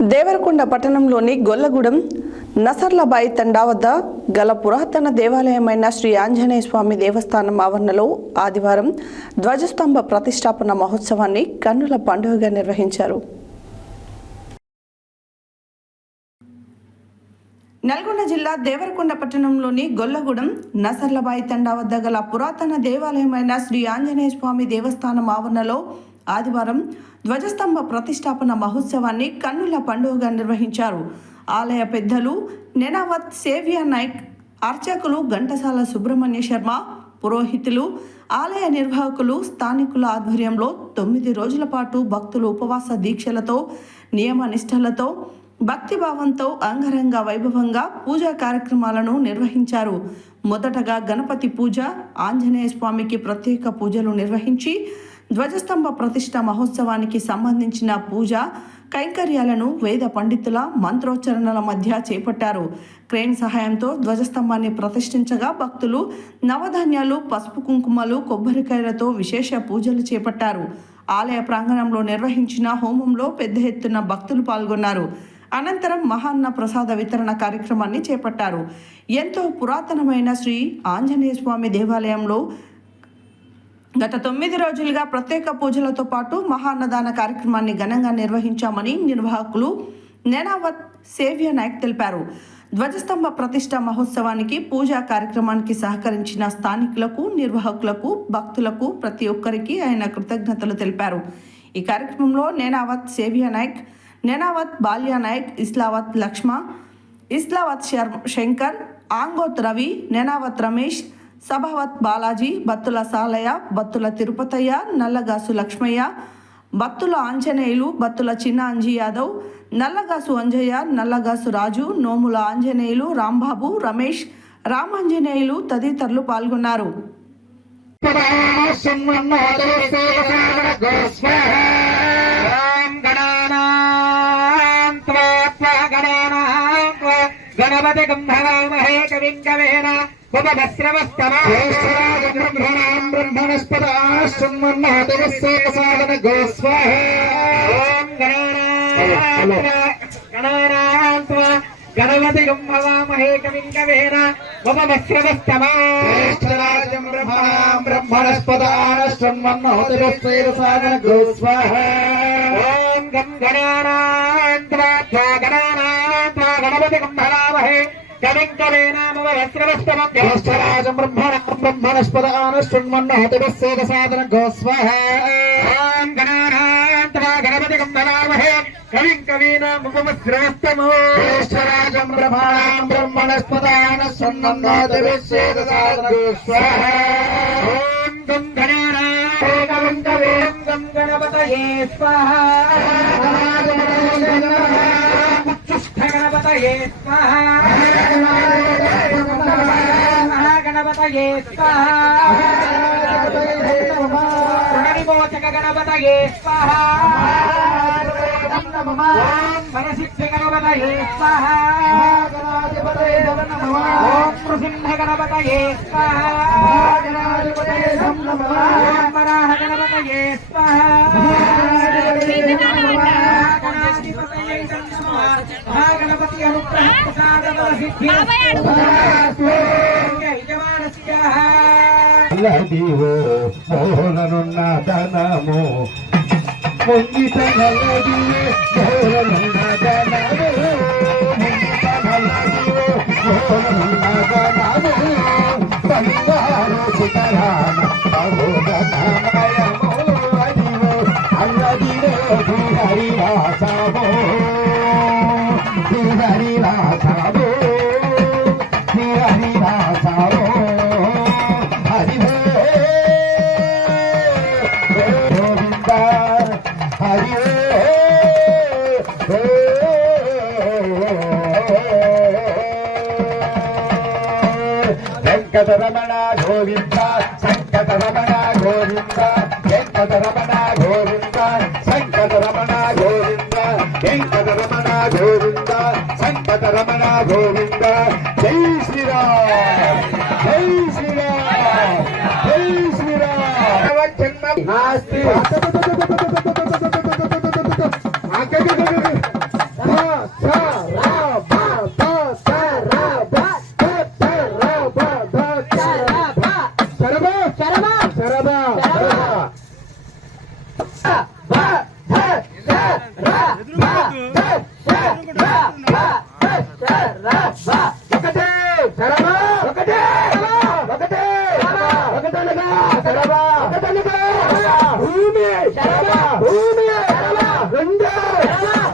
దేవరకొండ పట్టణంలోని గొల్లగూడెం నసర్లబాయి తండా వద్ద గల పురాతన దేవాలయమైన శ్రీ ఆంజనేయ స్వామి దేవస్థానం ఆవరణలో ఆదివారం ధ్వజస్తంభ ప్రతిష్టాపన మహోత్సవాన్ని కన్నుల పండుగగా నిర్వహించారు. నల్గొండ జిల్లా దేవరకొండ పట్టణంలోని గొల్లగూడెం నసర్లబాయి తండా వద్ద గల పురాతన దేవాలయమైన శ్రీ ఆంజనేయ స్వామి దేవస్థానం ఆవరణలో ఆదివారం ధ్వజస్తంభ ప్రతిష్టాపన మహోత్సవాన్ని కన్నుల పండుగగా నిర్వహించారు. ఆలయ పెద్దలు నెనావత్ సేవ్య నాయక్, అర్చకులు ఘంటసాల సుబ్రహ్మణ్య శర్మ, పురోహితులు, ఆలయ నిర్వాహకులు, స్థానికుల ఆధ్వర్యంలో 9 రోజుల పాటు భక్తులు ఉపవాస దీక్షలతో, నియమ నిష్టలతో, భక్తిభావంతో అంగరంగ వైభవంగా పూజా కార్యక్రమాలను నిర్వహించారు. మొదటగా గణపతి పూజ, ఆంజనేయ స్వామికి ప్రత్యేక పూజలు నిర్వహించి ధ్వజస్తంభ ప్రతిష్ట మహోత్సవానికి సంబంధించిన పూజ కైంకర్యాలను వేద పండితుల మంత్రోచ్చరణల మధ్య చేపట్టారు. క్రేన్ సహాయంతో ధ్వజస్తంభాన్ని ప్రతిష్ఠించగా భక్తులు నవధాన్యాలు, పసుపు కుంకుమలు, కొబ్బరికాయలతో విశేష పూజలు చేపట్టారు. ఆలయ ప్రాంగణంలో నిర్వహించిన హోమంలో పెద్ద ఎత్తున భక్తులు పాల్గొన్నారు. అనంతరం మహాన్న ప్రసాద వితరణ కార్యక్రమాన్ని చేపట్టారు. ఎంతో పురాతనమైన శ్రీ ఆంజనేయ స్వామి దేవాలయంలో గత 9 రోజులుగా ప్రత్యేక పూజలతో పాటు మహాన్నదాన కార్యక్రమాన్ని ఘనంగా నిర్వహించామని నిర్వాహకులు నెనావత్ సేవ్య నాయక్ తెలిపారు. ధ్వజస్తంభ ప్రతిష్ట మహోత్సవానికి పూజా కార్యక్రమానికి సహకరించిన స్థానికులకు, నిర్వాహకులకు, భక్తులకు ప్రతి ఒక్కరికి ఆయన కృతజ్ఞతలు తెలిపారు. ఈ కార్యక్రమంలో నెనావత్ సేవ్య నాయక్, నెనావత్ బాల్య నాయక్, ఇస్లావత్ లక్ష్మ, ఇస్లావత్ శంకర్, ఆంగోత్ రవి, నెనావత్ రమేష్, సభావత్ బాలాజీ, బత్తుల సాలయ్య, బత్తుల తిరుపతయ్య, నల్లగాసు లక్ష్మయ్య, బత్తుల ఆంజనేయులు, బత్తుల చిన్న అంజీ యాదవ్, నల్లగాసు అంజయ్య, నల్లగాసు రాజు, నోముల ఆంజనేయులు, రాంబాబు, రమేష్, రామాంజనేయులు తదితరులు పాల్గొన్నారు. గణపతి గంధర్వమహే కవిం కవేన గణపతి గంభవామహే కవిం కవేన ఉపమశ్రవస్తమారాజం బ్రహ్మణస్పదానశ్వన్మన్నోతిరస్సేన గోస్వాహా ఓం గం గణానాన్త్వా గణపతి గంభవామహే కవిం కవేన ఉపమశ్రవస్తమం బ్రహ్మణస్పదానశ్వన్మన్నోతిరస్సేన సాధన గోస్వాహా ఓం గణానాన్త్వా గణపతి గంభవామహే కవిం కవీన ఉపమశ్రవస్తమో జ్యేష్ఠరాజం బ్రహ్మణస్పదానశ్వన్మన్నోతిరస్సేన సాధన గోస్వాహా ఓం గం గణానాం కవిం గం గణపతయే స్వాహా గణపతయే స్వాహా గణపతయే స్వాహా పునరిమోచక గణపతయే స్వాహా మనసిద్ధ గణపతయే స్వాహా ఓం నృసింహ గణపతయే స్వాహా ఓం వరాహ గణపతయే స్వాహా గణపతి అనుగ్రహ ప్రసాద సిద్ధి నదివో మోహనున్న ధనము పొంగిత నల్లదివో మోహనున్న ధనము మోహనున్న ధనము బంగారు చితరాన బహుధనమయమో అదివో అల్లదివో హరివాసమో హరివాసమో హరివాసమో వెంకటరమణ గోవింద, సంకటరమణ గోవింద, వెంకటరమణ గోవింద, సంకటరమణ గోవింద, వెంకటరమణ గోవింద, సంకటరమణ గోవింద. జై శ్రీరామ్, జై శ్రీరామ్, జై శ్రీరామ్. నాస్తి ఒకటే శరభ ఒకటే ఒకటే ఒకటనగా శరభ ఒకటనగా భూమి శరభ భూమి శరభ రెండు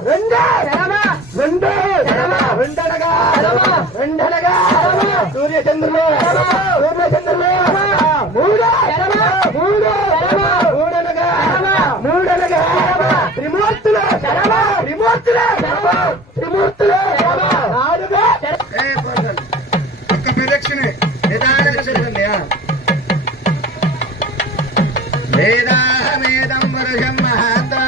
రెండు శరభ రెండు శరభ రెండనగా శరభ రెండనగా సూర్యచంద్రులు సూర్యచంద్రులు మూడు శరభ మూడు శరభ మూడనగా మూడనగా త్రిమూర్తులు శరభ త్రిమూర్తులు శరభ త్రిమూర్తులు శరభ నాలుగు ఒక్క ప్రదక్షిణే నిదానంగా చదవండి వేదాహమేదం వరుషం మహాంతా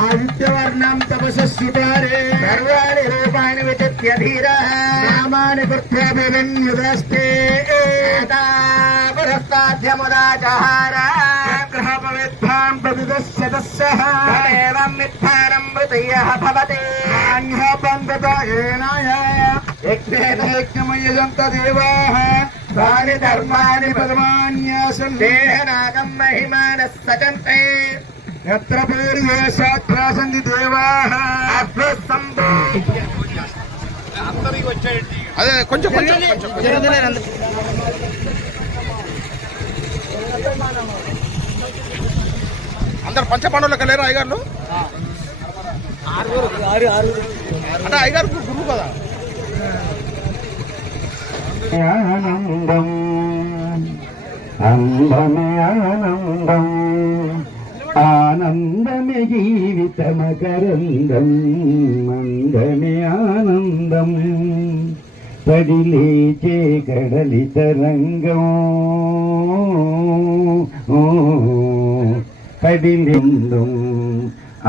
ఆదిత్యవర్ణం తపస్సుతారే సర్వాణి రూపాణి విచిత్య ధీరః నామాని కృత్యాభిమన్యుదస్తే పురస్తాధ్యముదాచహార గ్రహపవిద్ధాం ప్రతిదశ్యతస్సః ఏవం మిత్థానం మృతయ్యః భవతి అన్యబంధతాయేనాయ యజ్ఞేన యజ్ఞమయ్యంత దేవాః తాని ధర్మాని పరమాన్యాసం దేహనాగం మహిమానః సచంతే యత్ర పూర్వేశాత్రాసంది దేవాః అభ్యస్తంభో అదే కొంచెం కొంచెం అందరు పంచపాండవులకు లేరు అయ్యగారులు అంటే అయ్యగారు గురువు కదా ఆనందం అందమే ఆనందం ఆనందమే జీవితమకరందం అందమే ఆనందం పడిలేచే కడలి తరంగం పడిలిందం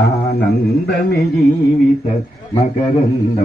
ఆనందమే జీవిత మకరందం